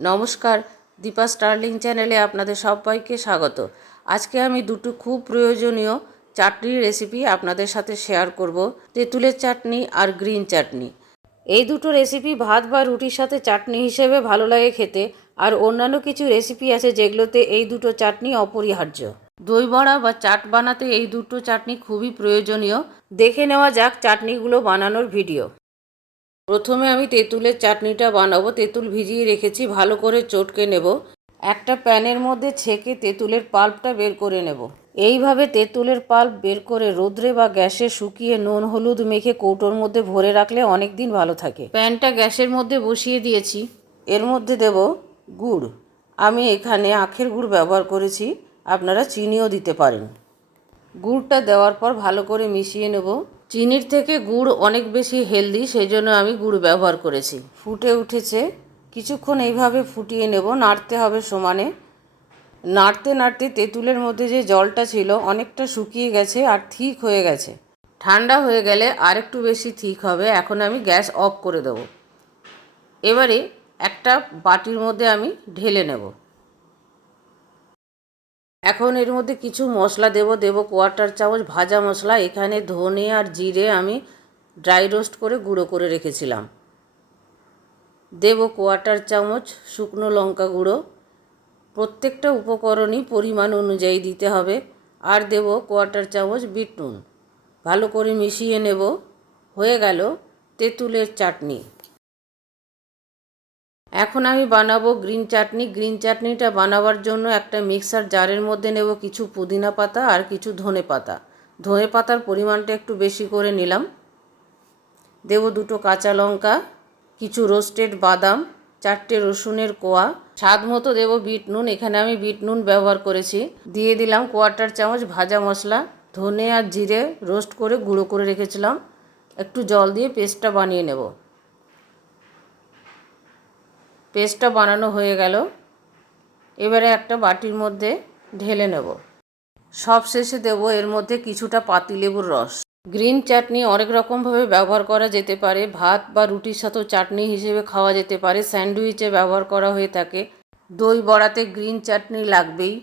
নমস্কার, দীপা স্টার্লিং চ্যানেলে আপনাদের সবাইকে স্বাগত। আজকে আমি দুটো খুব প্রয়োজনীয় চাটনির রেসিপি আপনাদের সাথে শেয়ার করব, তেঁতুলের চাটনি আর গ্রিন চাটনি। এই দুটো রেসিপি ভাত বা রুটির সাথে চাটনি হিসেবে ভালো লাগে খেতে, আর অন্যান্য কিছু রেসিপি আছে যেগুলোতে এই দুটো চাটনি অপরিহার্য। দই বড়া বা চাট বানাতে এই দুটো চাটনি খুবই প্রয়োজনীয়। দেখে নেওয়া যাক চাটনিগুলো বানানোর ভিডিও। প্রথমে আমি তেঁতুলের চাটনিটা বানাবো, তেঁতুল ভিজিয়ে রেখেছি, ভালো করে চটকে নেব। একটা প্যানের মধ্যে ছেঁকে তেঁতুলের পাল্পটা বের করে নেব। এইভাবে তেঁতুলের পাল্প বের করে রোদ্রে বা গ্যাসে শুকিয়ে নুন, হলুদ মেখে কৌটোর মধ্যে ভরে রাখলে অনেক দিন ভালো থাকে। প্যানটা গ্যাসের মধ্যে বসিয়ে দিয়েছি। এর মধ্যে দেব গুড়। আমি এখানে আখের গুড় ব্যবহার করেছি, আপনারা চিনিও দিতে পারেন। গুড়টা দেওয়ার পর ভালো করে মিশিয়ে নেব। চিনির থেকে গুড় অনেক বেশি হেলদি সেই জন্য আমি গুড় ব্যবহার করেছি। ফুটে উঠেছে। কিছুক্ষণ এইভাবে ফুটিয়ে নেব। নাড়তে হবে সমানে। নাড়তে নাড়তে তেঁতুলের মধ্যে যে জলটা ছিল অনেকটা শুকিয়ে গেছে আর ঠিক হয়ে গেছে। ঠান্ডা হয়ে গেলে আরেকটু বেশি ঠিক হবে। এখন আমি গ্যাস অফ করে দেবো। এবারে একটা বাটির মধ্যে আমি ঢেলে নেব। এখন এর মধ্যে কিছু মশলা দেব দেব কোয়ার্টার চামচ ভাজা মশলা। এখানে ধনে আর জিরে আমি ড্রাই রোস্ট করে গুঁড়ো করে রেখেছিলাম। দেব কোয়ার্টার চামচ শুকনো লঙ্কা গুঁড়ো। প্রত্যেকটা উপকরণই পরিমাণ অনুযায়ী দিতে হবে। আর দেব কোয়ার্টার চামচ বিট নুন ভালো করে মিশিয়ে নেব। হয়ে গেল তেঁতুলের চাটনি। এখন আমি বানাবো গ্রিন চাটনি। গ্রিন চাটনিটা বানাবার জন্য একটা মিক্সার জারের মধ্যে নেব কিছু পুদিনা পাতা আর কিছু ধনে পাতা। ধনে পাতার পরিমাণটা একটু বেশি করে নিলাম। দেব দুটো কাঁচা লঙ্কা, কিছু রোস্টেড বাদাম, চারটে রসুনের কোয়া। স্বাদ মতো দেবো বিট নুন, এখানে আমি বিট নুন ব্যবহার করেছি। দিয়ে দিলাম কোয়ার্টার চামচ ভাজা মশলা, ধনে আর জিরে রোস্ট করে গুঁড়ো করে রেখেছিলাম। একটু জল দিয়ে পেস্টটা বানিয়ে নেব। পেস্টটা বানানো হয়ে গেল। এবারে একটা বাটির মধ্যে ঢেলে নেব। সব শেষে দেব এর মধ্যে কিছুটা পাতিলেবুর রস। গ্রিন চাটনি অনেক রকমভাবে ব্যবহার করা যেতে পারে। ভাত বা রুটির সাথেও চাটনি হিসেবে খাওয়া যেতে পারে। স্যান্ডউইচে ব্যবহার করা হয়ে থাকে। দই বড়াতে গ্রিন চাটনি লাগবেই।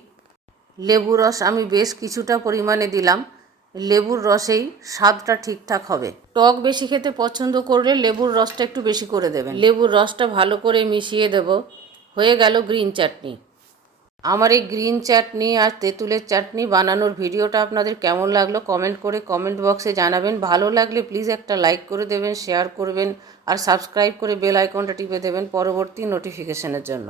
লেবু রস আমি বেশ কিছুটা পরিমাণে দিলাম। লেবুর রসেই স্বাদটা ঠিকঠাক হবে। টক বেশি খেতে পছন্দ করলে লেবুর রসটা একটু বেশি করে দেবেন। লেবুর রসটা ভালো করে মিশিয়ে দেব। হয়ে গেল গ্রিন চাটনি। আমার এই গ্রিন চাটনি আর তেঁতুলের চাটনি বানানোর ভিডিওটা আপনাদের কেমন লাগল কমেন্ট করে কমেন্ট বক্সে জানাবেন। ভালো লাগলে প্লিজ একটা লাইক করে দেবেন, শেয়ার করবেন আর সাবস্ক্রাইব করে বেল আইকনটা টিপে দেবেন পরবর্তী নোটিফিকেশনের জন্য।